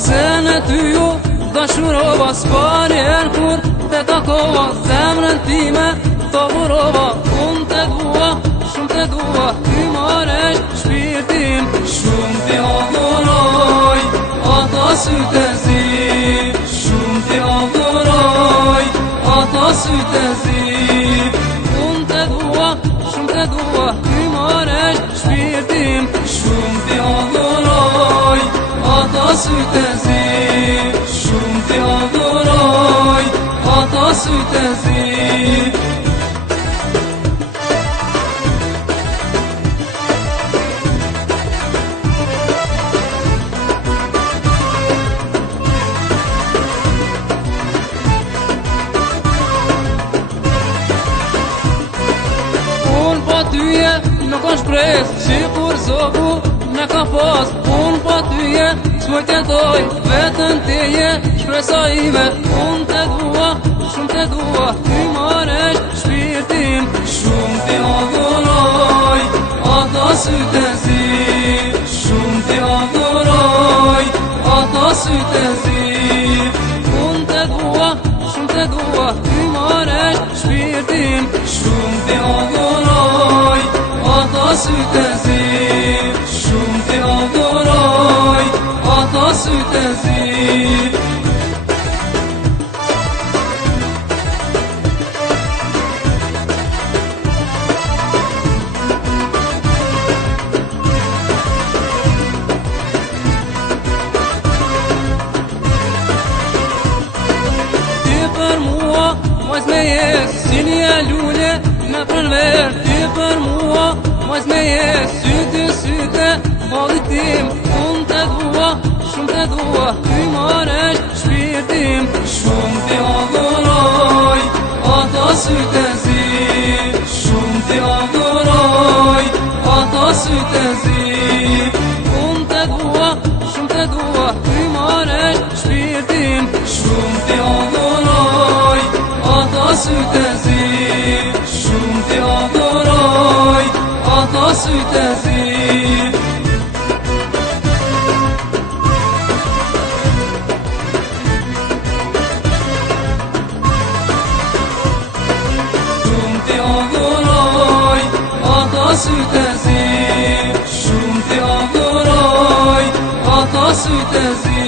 se në ty ju dashurova, s'parjen kur te takova, zemrën time të vurova. Unë te dua, shumë te dua, ty maresh shpirtin, shumë ti adhuroj, ata sytë e zi, shumë ti adhuroj, ata sytë e zi. Unë te dua, shumë te dua, ty maresh shpirtin, shumë ti adhuroj, ata sytë e zi, shumë ti adhuroj, ata sytë e zi. Tyje nuk është pres, si kur zogu në ka pas. Unë pa tyje s'moj tjetoj, vetën teje shpresa ime. Unë te dua, shumë te dua, ty maresh shpirtin, shumë ti adhuroj, ata sytë e zi, shumë ti adhuroj, ata sytë e zi. Unë te dua, shumë te dua, ty maresh shpirtin, shumë ti adhuroj, ata sytë e zi, shumë ti adhuroj, ata sytë e zi. Ti për mua mos me jes, si një lule me përver. Ti për mua mos me jes, sytë sytë fallit tim. Unë te dua, shumë te dua, ty maresh shpirtin, shumë ti adhuroj, ata sytë e zi, shumë ti adhuroj, ata sytë e zi. Unë te dua, shumë te dua, ty maresh shpirtin, shumë ti adhuroj, ata sytë e zi, shumë ti adhuroj, ata sytë e zi. Shumë ti adhuroj, ata sytë e zi, shumë ti adhuroj, ata sytë e zi.